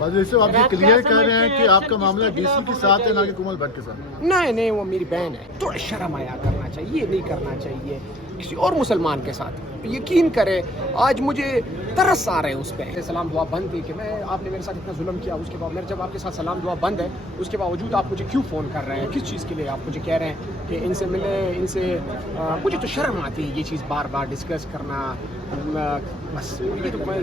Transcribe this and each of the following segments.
वाजिद साहब आप ये क्लियर कर रहे हैं कि आपका मामला डीसी के साथ है ना कि कोमल भट्ट के साथ? नहीं, वो मेरी बहन है। थोड़ा शर्म आया करना चाहिए, ये नहीं करना चाहिए किसी और मुसलमान के साथ। यकीन करे आज मुझे तरस आ रहे हैं उस पर। सलाम दुआ बंद थी कि मैं आपने मेरे साथ इतना जुल्म किया, उसके बाद मेरे जब आपके साथ सलाम दुआ बंद है उसके बावजूद आप मुझे क्यों फ़ोन कर रहे हैं? किस चीज़ के लिए आप मुझे कह रहे हैं कि इनसे मिले, इनसे मुझे तो शर्म आती है ये चीज़ बार बार डिस्कस करना। बस ये तो मैं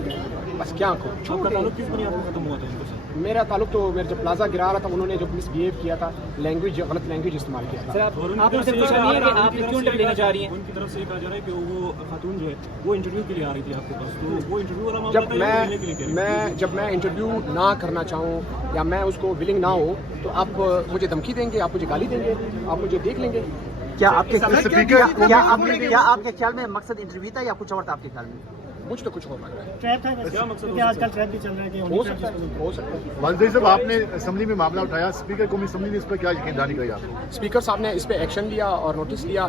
बस क्या कहूँ। आपका ताल्लुक किस बुनियाद पर खत्म हुआ था इनके साथ? मेरा ताल्लुक तो मेरे जब प्लाजा गिरा रहा था उन्होंने जो मिसबिहेव किया था, गलत लैंग्वेज इस्तेमाल किया था। आप उनसे पूछ रही हैं कि आप क्यों इंटरव्यू लेना चाह रही हैं? उनकी तरफ से कहा जा रहा है कि वो खातून जो है वो इंटरव्यू के लिए आ रही थी आपके पास, तो वो इंटरव्यू वाला मामला था या मिलने के लिए कह रही थी? जब मैं इंटरव्यू ना करना चाहूँ या मैं उसको विलिंग ना हो तो आप मुझे धमकी देंगे, आप मुझे गाली देंगे, आप मुझे देख लेंगे। क्या आपके ख्याल में मकसद इंटरव्यू था या कुछ और था आपके ख्याल में? मुझे तो कुछ और लग रहा है। ट्रैप है वैसे, क्योंकि आजकल ट्रैप भी चल रहा है कि हो सकता है। वाजिद साहब आपने असेंबली में मामला उठाया, स्पीकर कौमी असेंबली ने इस पर क्या यकीनदानी करी आपको? स्पीकर साहब ने इस पे एक्शन लिया और नोटिस लिया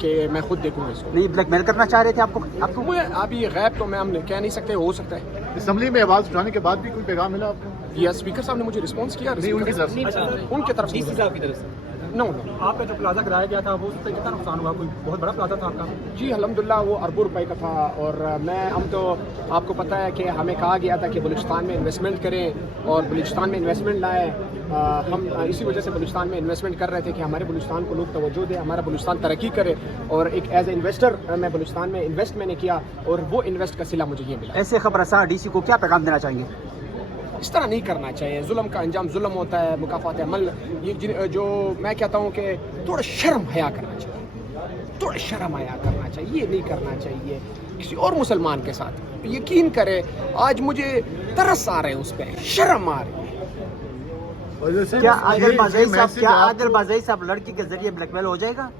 कि मैं खुद देखूंगा इसको। नहीं, ब्लैकमेल करना चाह रहे थे आपको? मुझे अभी गैब तो मैं हम कह नहीं सकते, हो सकता है। असेंबली में आवाज उठाने के बाद भी कोई पैगाम मिला आपको? या स्पीकर साहब ने मुझे रिस्पॉन्स किया? नहीं, उनकी तरफ से। उनकी तरफ डीसी साहब की तरफ से। नो आपका जो प्लाजा गिराया गया था वो उस पर कितना नुकसान हुआ? कोई बहुत बड़ा प्लाजा था आपका? जी अल्हम्दुलिल्लाह वो अरबों रुपए का था। और हम तो आपको पता है कि हमें कहा गया था कि बलूचिस्तान में इन्वेस्टमेंट करें और बलूचिस्तान में इन्वेस्टमेंट लाएँ। हम इसी वजह से बलूचिस्तान में इन्वेस्टमेंट कर रहे थे कि हमारे बलूचिस्तान को लोग तवज्जो दें, हमारा बलूचिस्तान तरक्की करे। और एक एज ए इन्वेस्टर मैं बलूचिस्तान में इन्वेस्ट मैंने किया और वो इन्वेस्ट का सिला मुझे ये मिला। ऐसे खबरसार डीसी को क्या पैगाम देना चाहेंगे? इस तरह नहीं करना चाहिए। जुल्म का अंजाम जुल्म होता है, मुकाफात अमल। ये जो मैं कहता हूँ कि थोड़ा शर्म हया करना चाहिए, थोड़ा शर्म हया करना चाहिए, ये नहीं करना चाहिए किसी और मुसलमान के साथ। यकीन करे आज मुझे तरस आ रहे हैं उस पर, शर्म आ रही है। क्या आदिल बाज़ई साहब लड़की के जरिए ब्लैकमेल हो जाएगा?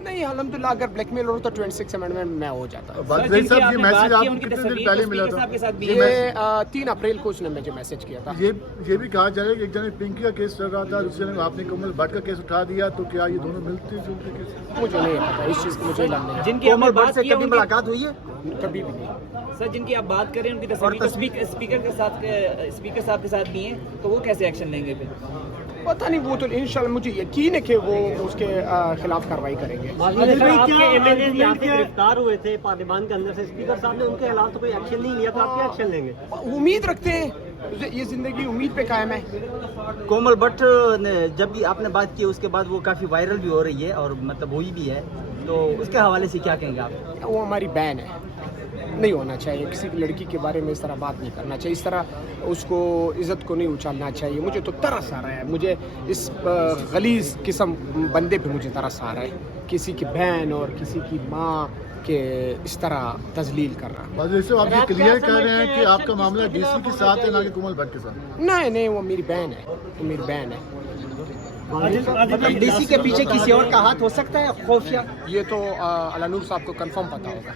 नहीं अल्हम्दुलिल्लाह अगर ब्लैकमेल हो तो 26 अमेंडमेंट में हो जाता। वाजिद साहब ये मैसेज आपको कितने दिन पहले मिला था? ये 3 अप्रैल को उसने मुझे मैसेज किया था। ये भी कहा जा रहा है कि एक जने पिंकी का केस चल रहा था, दूसरे ने आपने कोमल भट्ट का केस उठा दिया, तो क्या ये दोनों मिलते जुलते केस? मुझे नहीं पता इस चीज़ की, मुझे इल्म नहीं। जिनकी कोमल भट्ट से कभी मुलाकात हुई है? कभी भी नहीं। सर जिनकी आप बात करें उनकी तस्वीर स्पीकर साहब के साथ भी हैं, तो वो कैसे एक्शन लेंगे फिर? पता नहीं, वो तो इंशाल्लाह मुझे यकीन है कि वो उसके खिलाफ कार्रवाई करेंगे। आपके एमएलए यहाँ पे गिरफ्तार हुए थे पार्लियामान के अंदर से, स्पीकर साहब ने उनके खिलाफ तो कोई एक्शन नहीं लिया, तो आप क्या एक्शन लेंगे? उम्मीद रखते हैं, ये जिंदगी उम्मीद पे कायम है। कोमल भट्ट ने जब भी आपने बात की उसके बाद वो काफ़ी वायरल भी हो रही है और मतलब हुई भी है, तो उसके हवाले से क्या कहेंगे आप? वो हमारी बहन है, नहीं होना चाहिए किसी की लड़की के बारे में इस तरह बात नहीं करना चाहिए, इस तरह उसको इज़्ज़त को नहीं उछालना चाहिए। मुझे तो तरस आ रहा है, मुझे इस गलीज़ किस्म बंदे पे मुझे तरस आ रहा है, किसी की बहन और किसी की माँ के इस तरह तजलील कर रहा है। वाजिद साहब आप ये क्लियर कर रहे हैं कि आपका मामला डीसी के साथ है ना कि कोमल भट्ट के साथ? नहीं, वो मेरी बहन है, वो मेरी बहन है। मतलब डीसी के पीछे किसी और का हाथ हो सकता है खुफिया? ये तो अलानूर साहब को कंफर्म पता होगा।